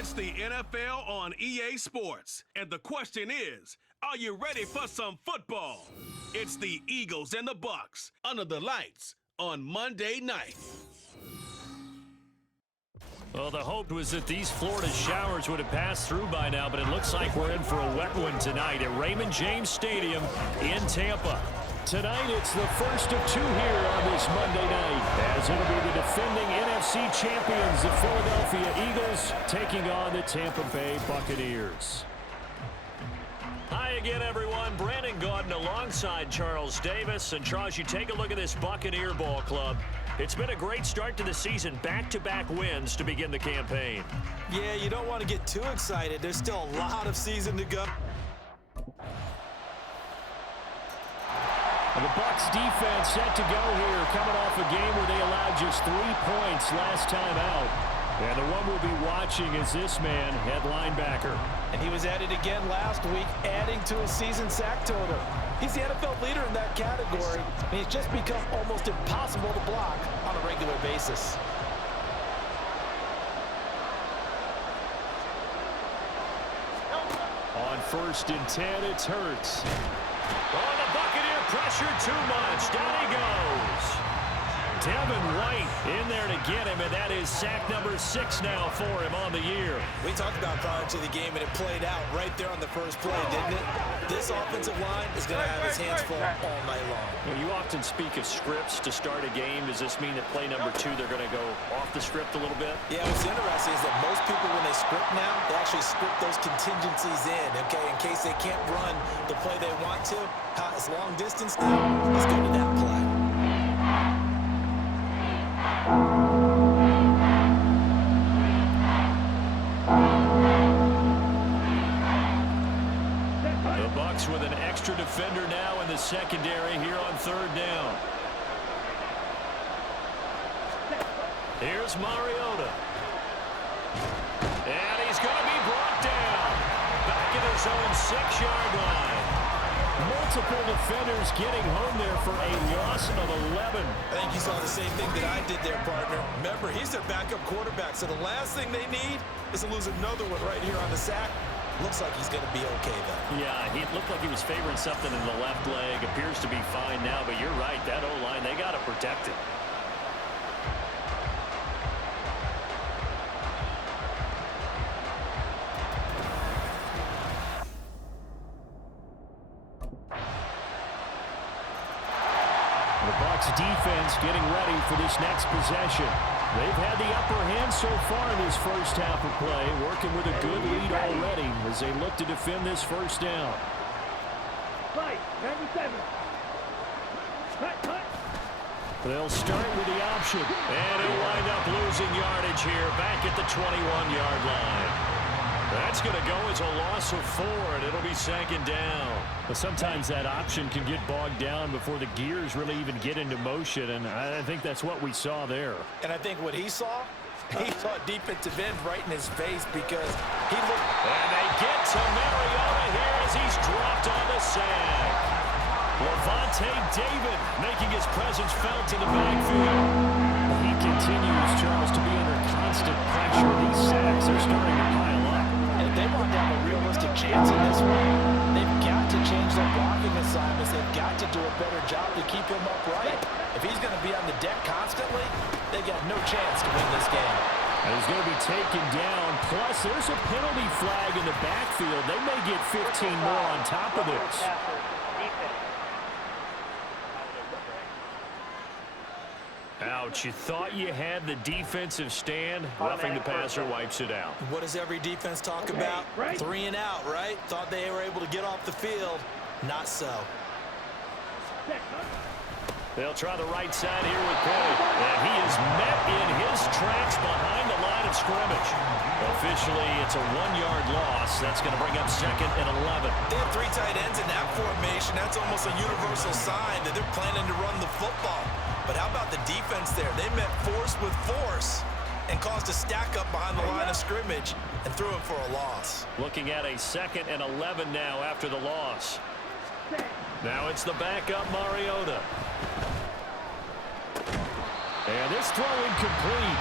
It's the NFL on EA Sports, and the question is, are you ready for some football? It's the Eagles and the Bucs under the lights on Monday night. Well, the hope was that these Florida showers would have passed through by now, but it looks like we're in for a wet one tonight at Raymond James Stadium in Tampa. Tonight, it's the first of two here on this Monday night, as it'll be the defending NFC champions, the Philadelphia Eagles, taking on the Tampa Bay Buccaneers. Hi again, everyone. Brandon Gaudin alongside Charles Davis. And Charles, you take a look at this Buccaneer ball club. It's been a great start to the season, back-to-back wins to begin the campaign. Yeah, you don't want to get too excited. There's still a lot of season to go. And the Bucs defense set to go here, coming off a game where they allowed just 3 points last time out. And the one we'll be watching is this man, head linebacker. And he was at it again last week, adding to his season sack total. He's the NFL leader in that category, and he's just become almost impossible to block on a regular basis. On 1st and 10, it's Hurts. Oh, the Buccaneer pressure too much. Down he goes. Devin White in there to get him, and that is sack number 6 now for him on the year. We talked about prior to the game, and it played out right there on the first play, didn't it? This offensive line is going to have his hands full all night long. Well, you often speak of scripts to start a game. Does this mean that play number 2, they're going to go off the script a little bit? Yeah, what's interesting is that most people, when they script now, they actually script those contingencies in, okay, in case they can't run the play they want to. It's long distance now. Let's go to that play. The Bucs with an extra defender now in the secondary here on 3rd down. Here's Mariota. And he's going to be brought down. Back at his own 6-yard line. Multiple defenders getting home there for a loss of 11. I think you saw the same thing that I did there, partner. Remember, he's their backup quarterback, so the last thing they need is to lose another one right here on the sack. Looks like he's going to be okay, though. Yeah, he looked like he was favoring something in the left leg. Appears to be fine now, but you're right. That O-line, they got to protect it. Defense getting ready for this next possession. They've had the upper hand so far in this first half of play, working with a good lead already as they look to defend this first down. They'll start with the option, and he'll wind up losing yardage here back at the 21-yard line. That's going to go as a loss of 4, and it'll be 2nd down. But sometimes that option can get bogged down before the gears really even get into motion, and I think that's what we saw there. And I think what he saw a defensive end right in his face because he looked. And they get to Mariota here as he's dropped on the sack. Levante David making his presence felt in the backfield. He continues, Charles, to be under constant pressure. These sacks are starting to pile up. And if they want to have a realistic chance in this one, they've got to change their blocking assignments. They've got to do a better job to keep him upright. If he's going to be on the deck constantly, they got no chance to win this game. And he's going to be taken down. Plus, there's a penalty flag in the backfield. They may get 15 more on top of this. Ouch, you thought you had the defensive stand. Roughing the passer wipes it out. What does every defense talk about? 3 and out, right? Thought they were able to get off the field. Not so. They'll try the right side here with Petty. And he is met in his tracks behind the line of scrimmage. Officially, it's a 1-yard loss. That's going to bring up 2nd and 11. They have 3 tight ends in that formation. That's almost a universal sign that they're planning to run the football. But how about the defense there? They met force with force and caused a stack up behind the line of scrimmage and threw him for a loss. Looking at a 2nd and 11 now after the loss. Now it's the backup Mariota. And this throw incomplete.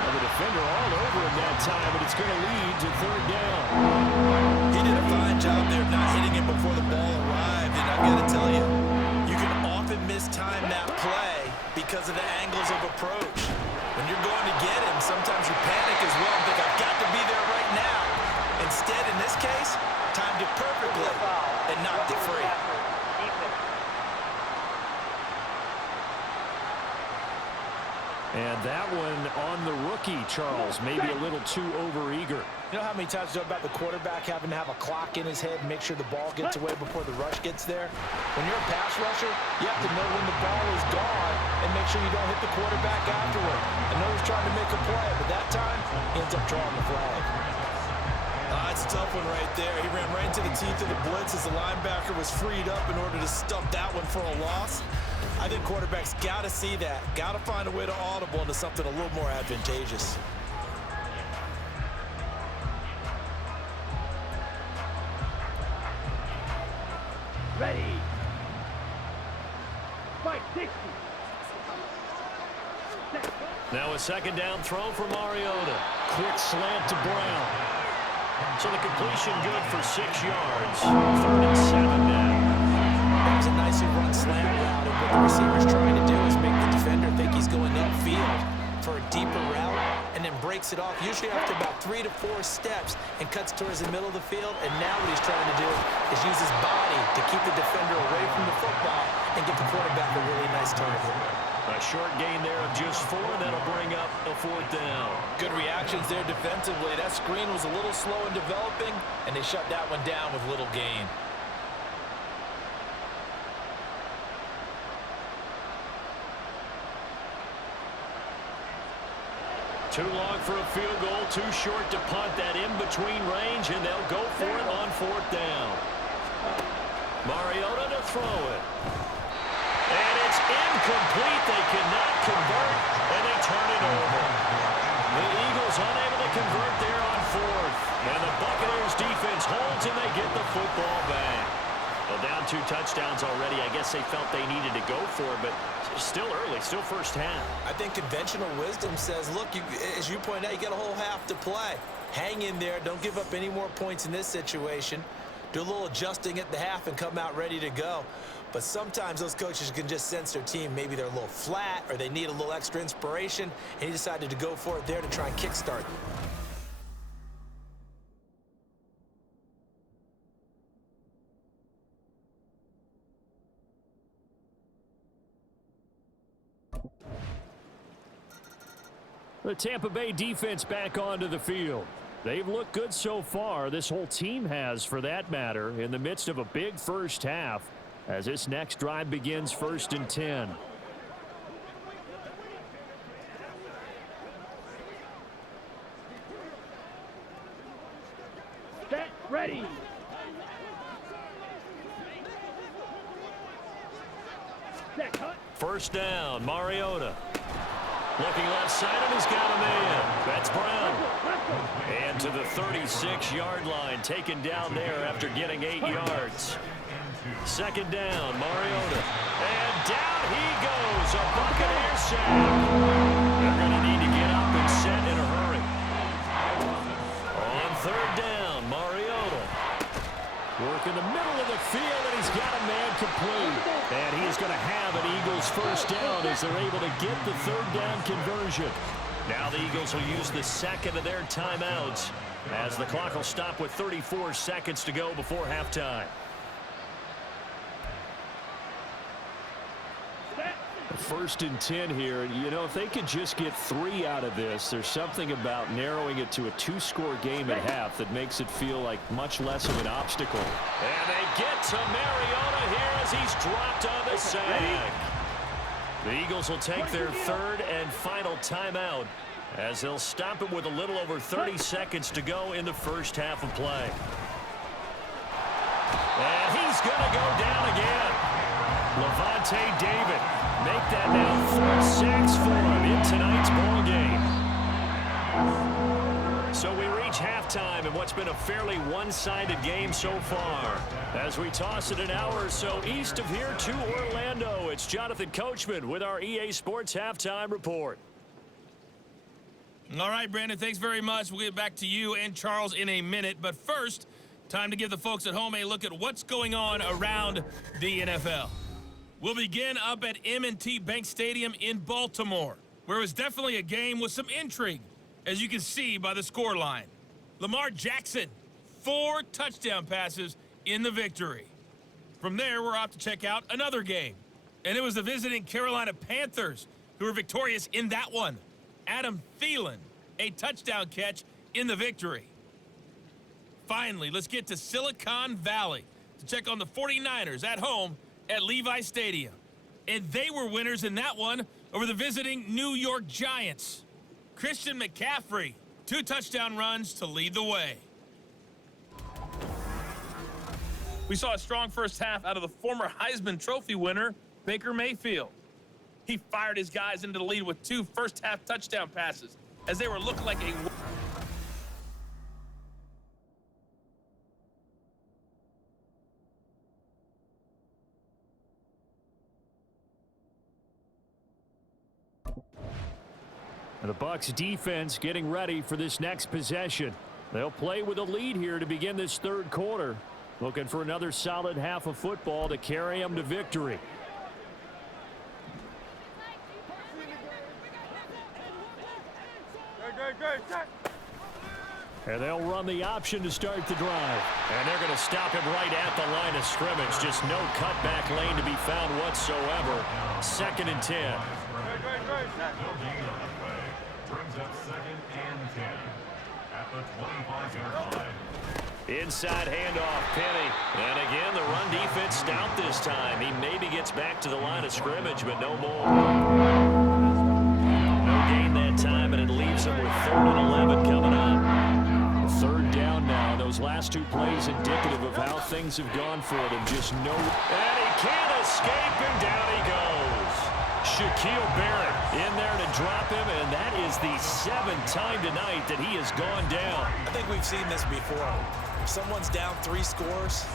Well, the defender all over him that time, but it's going to lead to third down. He did a fine job there of not hitting him before the ball arrived, and I've got to tell you, you can often mistime that play because of the angles of approach. When you're going to get him, sometimes you panic as well and think, I've got to be there right now. Instead, in this case, timed it perfectly and knocked it free. And that one on the rookie, Charles, maybe a little too overeager. You know how many times you know about the quarterback having to have a clock in his head and make sure the ball gets away before the rush gets there? When you're a pass rusher, you have to know when the ball is gone and make sure you don't hit the quarterback afterward. I know he's trying to make a play, but that time, he ends up drawing the flag. It's a tough one right there. He ran right into the teeth of the blitz as the linebacker was freed up in order to stump that one for a loss. I think quarterbacks got to see that, got to find a way to audible into something a little more advantageous. Ready. Fight 60. Now a second down throw for Mariota. Quick slant to Brown. So the completion good for 6 yards. 3rd and 7 now. That was a nicely run slant route, and what the receiver's trying to do is make the defender think he's going upfield for a deeper route, and then breaks it off, usually after about 3 to 4 steps, and cuts towards the middle of the field. And now what he's trying to do is use his body to keep the defender away from the football and get the quarterback a really nice target. A short gain there of just 4, and that'll bring up a 4th down. Good reactions there defensively. That screen was a little slow in developing, and they shut that one down with little gain. Too long for a field goal, too short to punt. That in-between range, and they'll go for it on 4th down. Mariota to throw it. And it's incomplete. They cannot convert, and they turn it over. The Eagles unable to convert there on 4th. And the Buccaneers defense holds, and they get the football back. Well, down 2 touchdowns already. I guess they felt they needed to go for it, but still early, still first half. I think conventional wisdom says, look, as you point out, you got a whole half to play. Hang in there. Don't give up any more points in this situation. Do a little adjusting at the half and come out ready to go. But sometimes those coaches can just sense their team. Maybe they're a little flat or they need a little extra inspiration, and he decided to go for it there to try and kickstart. The Tampa Bay defense back onto the field. They've looked good so far. This whole team has, for that matter, in the midst of a big first half as this next drive begins 1st and 10. Set. Ready. Set. Cut. 1st down, Mariota. Looking left side, and he's got a man. That's Brown. And to the 36-yard line, taken down there after getting 8 yards. 2nd down, Mariota. And down he goes, a Buccaneer sack. They're going to need to get up and set in a hurry. On 3rd down, Mariota. Work in the middle of the field, and he's got a man complete. And he is going to have an Eagles 1st down as they're able to get the 3rd down conversion. Now the Eagles will use the 2nd of their timeouts as the clock will stop with 34 seconds to go before halftime. 1st and 10 here. You know, if they could just get 3 out of this, there's something about narrowing it to a 2-score game at half that makes it feel like much less of an obstacle. And they get to Mariota here as he's dropped on the sack. The Eagles will take their 3rd and final timeout as they'll stop it with a little over 30 seconds to go in the first half of play. And he's going to go down again. Levante David. Make that now 4 sacks for him in tonight's ball game. So we reach halftime in what's been a fairly one-sided game so far. As we toss it an hour or so east of here to Orlando, it's Jonathan Coachman with our EA Sports Halftime Report. All right, Brandon, thanks very much. We'll get back to you and Charles in a minute. But first, time to give the folks at home a look at what's going on around the NFL. We'll begin up at M&T Bank Stadium in Baltimore, where it was definitely a game with some intrigue, as you can see by the scoreline. Lamar Jackson, 4 touchdown passes in the victory. From there, we're off to check out another game. And it was the visiting Carolina Panthers who were victorious in that one. Adam Thielen, a touchdown catch in the victory. Finally, let's get to Silicon Valley to check on the 49ers at home at Levi Stadium. And they were winners in that one over the visiting New York Giants. Christian McCaffrey, 2 touchdown runs to lead the way. We saw a strong first half out of the former Heisman Trophy winner, Baker Mayfield. He fired his guys into the lead with 2 first-half touchdown passes as they were looking like a... The Bucs defense getting ready for this next possession. They'll play with a lead here to begin this third quarter. Looking for another solid half of football to carry them to victory. And they'll run the option to start the drive. And they're going to stop him right at the line of scrimmage. Just no cutback lane to be found whatsoever. 2nd and 10. Brings up 2nd and 10 at the 25-yard line. Inside handoff, Penny. And again, the run defense stout this time. He maybe gets back to the line of scrimmage, but no more. No gain that time, and it leaves him with 3rd and 11 coming up. 3rd down now. Those last 2 plays indicative of how things have gone for them. Just no... And he can't escape, and down he goes. Shaquille Barrett in there to drop him, and that is the 7th time tonight that he has gone down. I think we've seen this before. If someone's down 3 scores,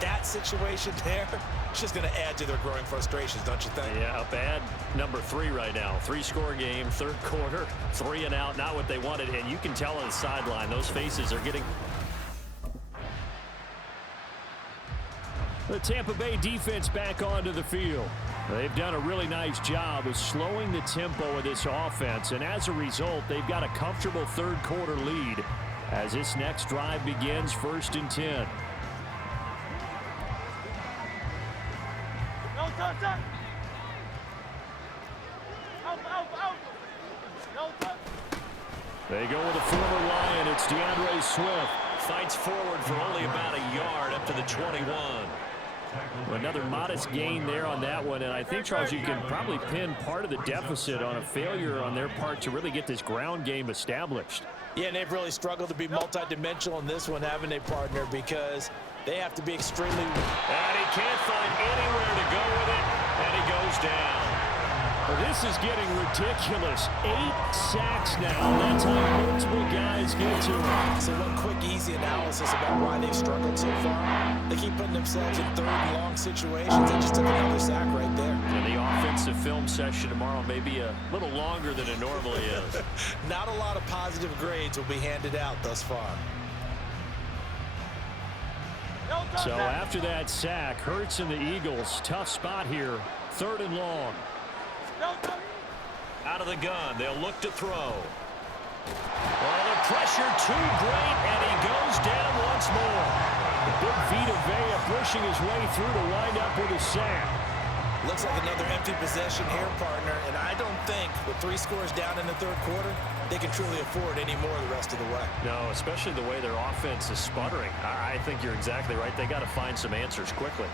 that situation there, it's just going to add to their growing frustrations, don't you think? Yeah, bad number 3 right now. 3-score game, 3rd quarter, 3 and out, not what they wanted. And you can tell on the sideline, those faces are getting... The Tampa Bay defense back onto the field. They've done a really nice job of slowing the tempo of this offense, and as a result, they've got a comfortable 3rd quarter lead as this next drive begins. 1st and 10. They go with a former Lion. It's DeAndre Swift. Fights forward for only about a yard up to the 21. Another modest gain there on that one, and I think, Charles, you can probably pin part of the deficit on a failure on their part to really get this ground game established. Yeah, and they've really struggled to be multidimensional in this one, haven't they, partner, because they have to be extremely... And he can't find anywhere to go with it, and he goes down. Well, this is getting ridiculous. 8 sacks now. That's how multiple guys get to him. So one quick, easy analysis about why they've struggled so far. They keep putting themselves in 3rd and long situations. They just took another sack right there. And the offensive film session tomorrow may be a little longer than it normally is. Not a lot of positive grades will be handed out thus far. So after that sack, Hurts and the Eagles, tough spot here. 3rd and long. Out of the gun, they'll look to throw. Well, the pressure too great, and he goes down once more. The big Vita Vea pushing his way through to wind up with a sack. Looks like another empty possession here, partner, and I don't think with 3 scores down in the 3rd quarter, they can truly afford any more the rest of the way. No, especially the way their offense is sputtering. I think you're exactly right. They got to find some answers quickly.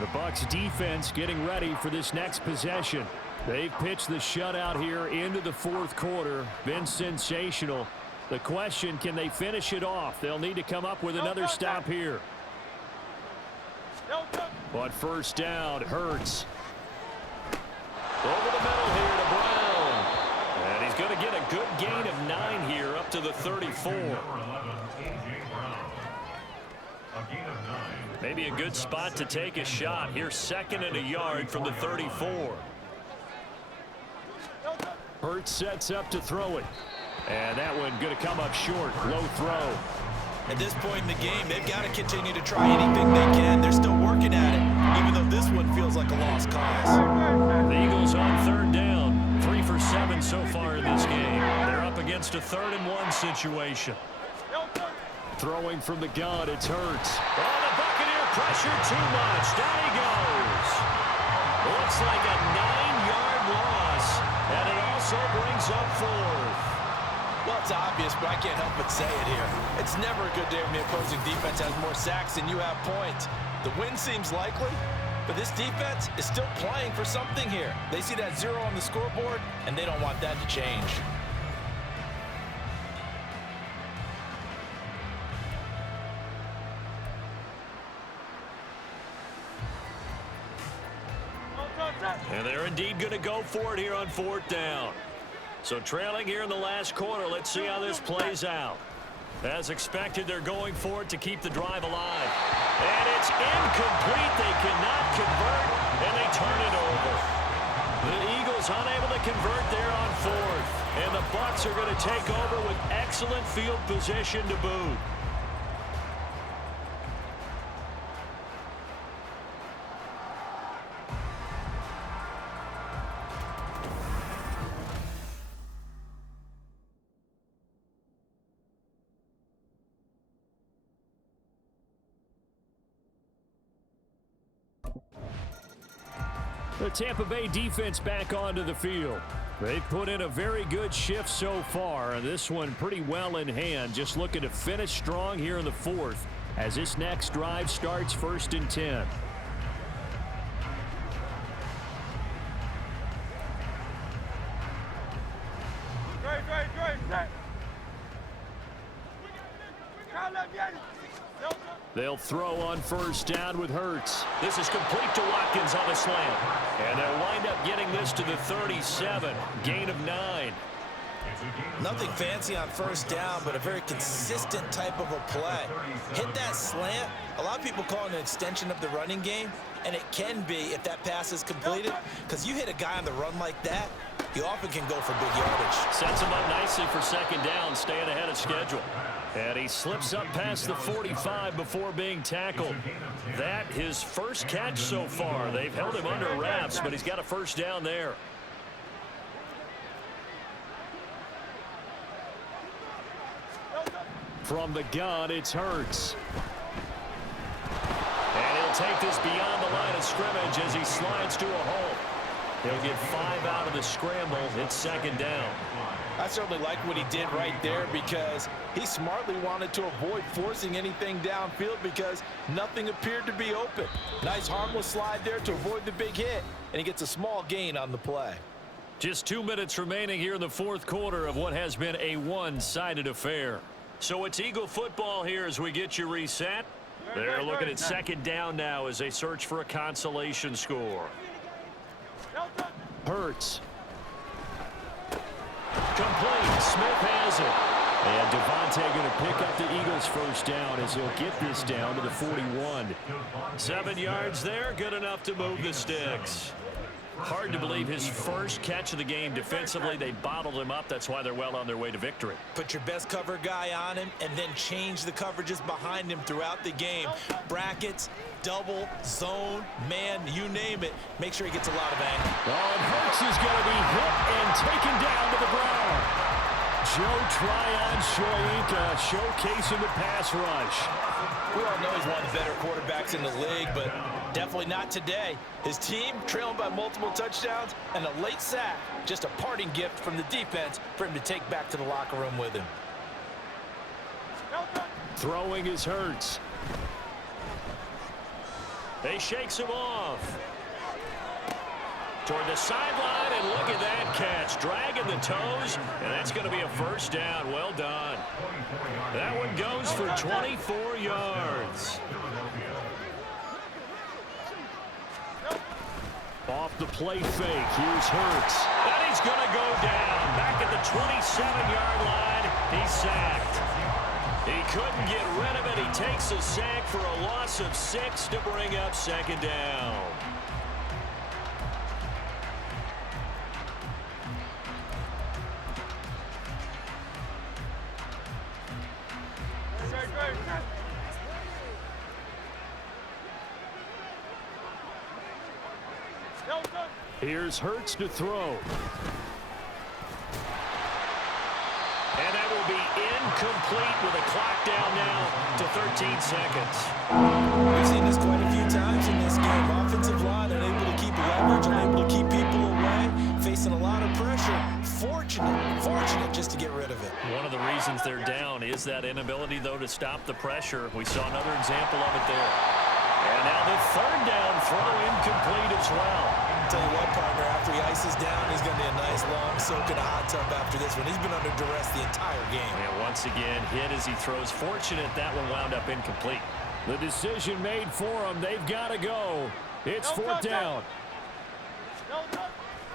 The Bucs defense getting ready for this next possession. They've pitched the shutout here into the 4th quarter. Been sensational. The question, can they finish it off? They'll need to come up with another stop here. But 1st down, Hurts. Over the middle here to Brown. And he's going to get a good gain of 9 here up to the 34. A gain of 9. Maybe a good spot to take a shot. Here's 2nd and a yard from the 34. Hurts sets up to throw it. And that one going to come up short. Low throw. At this point in the game, they've got to continue to try anything they can. They're still working at it, even though this one feels like a lost cause. The Eagles on 3rd down. 3 for 7 so far in this game. They're up against a 3rd and 1 situation. Throwing from the gun, it's Hurts. Oh, the Buccaneer pressure too much. Down he goes. Looks like a 9-yard loss, and it also brings up 4th. Well, it's obvious, but I can't help but say it here. It's never a good day when the opposing defense has more sacks than you have points. The win seems likely, but this defense is still playing for something here. They see that 0 on the scoreboard, and they don't want that to change. And they're indeed going to go for it here on 4th down. So trailing here in the last quarter, let's see how this plays out. As expected, they're going for it to keep the drive alive. And it's incomplete. They cannot convert, and they turn it over. The Eagles unable to convert there on 4th. And the Bucs are going to take over with excellent field position to boot. The Tampa Bay defense back onto the field. They've put in a very good shift so far, and this one pretty well in hand. Just looking to finish strong here in the 4th as this next drive starts 1st and 10. They'll throw on 1st down with Hurts. This is complete to Watkins on the slant. And they'll wind up getting this to the 37. Gain of 9. Nothing fancy on 1st down, but a very consistent type of a play. Hit that slant. A lot of people call it an extension of the running game, and it can be if that pass is completed, because you hit a guy on the run like that, you often can go for big yardage. Sets him up nicely for 2nd down, staying ahead of schedule. And he slips up past the 45 before being tackled. That his first catch so far. They've held him under wraps, but he's got a 1st down there. From the gun, it's Hurts. And he'll take this beyond the line of scrimmage as he slides to a hole. He'll get 5 out of the scramble. It's 2nd down. I certainly like what he did right there because he smartly wanted to avoid forcing anything downfield because nothing appeared to be open. Nice harmless slide there to avoid the big hit, and he gets a small gain on the play. Just 2 minutes remaining here in the 4th quarter of what has been a one-sided affair. So it's Eagle football here as we get you reset. They're looking at 2nd down now as they search for a consolation score. Hurts. Complete. Smith has it. And Devontae going to pick up the Eagles' 1st down as he'll get this down to the 41. 7 yards there. Good enough to move the sticks. Hard to believe his first catch of the game defensively. They bottled him up. That's why they're well on their way to victory. Put your best cover guy on him and then change the coverages behind him throughout the game. Brackets, double, zone, man, you name it. Make sure he gets a lot of angle. Oh, and Hurts is going to be hit and taken down to the ground. Joe Tryon-Shoyinka showcasing the pass rush. We all know he's one of the better quarterbacks in the league, but definitely not today. His team trailing by multiple touchdowns and a late sack. Just a parting gift from the defense for him to take back to the locker room with him. Throwing is Hurts. He shakes him off. Toward the sideline, and look at that catch. Dragging the toes, and that's going to be a 1st down. Well done. That one goes for 24 yards. Off the play fake, here's Hurts. And he's going to go down. Back at the 27-yard line, he's sacked. He couldn't get rid of it. He takes a sack for a loss of 6 to bring up second down. Here's Hurts to throw. And that will be incomplete with a clock down now to 13 seconds. We've seen this quite a few times in this game. Offensive line unable to keep leverage, unable to keep people away, facing a lot of pressure. Fortunate just to get rid of it. One of the reasons they're down is that inability, though, to stop the pressure. We saw another example of it there. And now the third down throw incomplete as well. Tell you what, partner, after he ices down, he's going to be a nice long soak in a hot tub after this one. He's been under duress the entire game. And once again, hit as he throws. Fortunate that one wound up incomplete. The decision made for him. They've got to go. It's fourth down.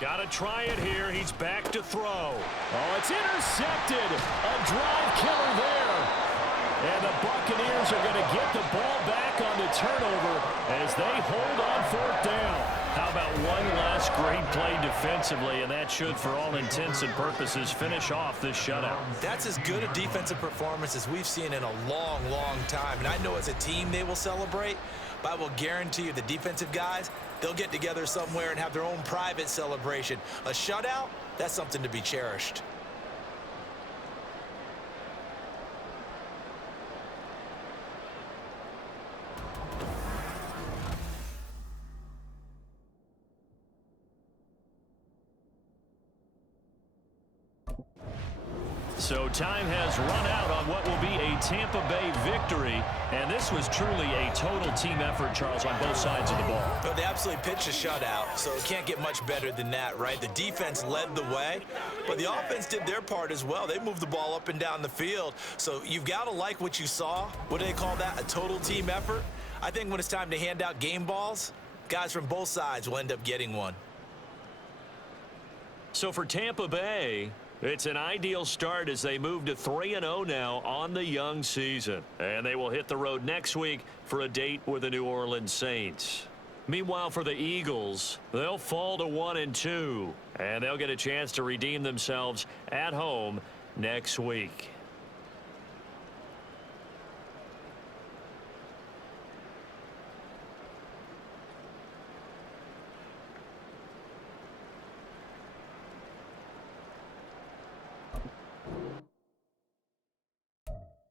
Got to try it here. He's back to throw. Oh, it's intercepted. A drive killer there. And the Buccaneers are going to get the ball back on the turnover as they hold on fourth down. How about one last great play defensively, and that should, for all intents and purposes, finish off this shutout. That's as good a defensive performance as we've seen in a long, long time. And I know as a team they will celebrate, but I will guarantee you the defensive guys, they'll get together somewhere and have their own private celebration. A shutout, that's something to be cherished. So time has run out on what will be a Tampa Bay victory. And this was truly a total team effort, Charles, on both sides of the ball. But they absolutely pitched a shutout, so it can't get much better than that, right? The defense led the way, but the offense did their part as well. They moved the ball up and down the field. So you've got to like what you saw. What do they call that? A total team effort? I think when it's time to hand out game balls, guys from both sides will end up getting one. So for Tampa Bay, it's an ideal start as they move to 3-0 now on the young season. And they will hit the road next week for a date with the New Orleans Saints. Meanwhile, for the Eagles, they'll fall to 1-2. And they'll get a chance to redeem themselves at home next week.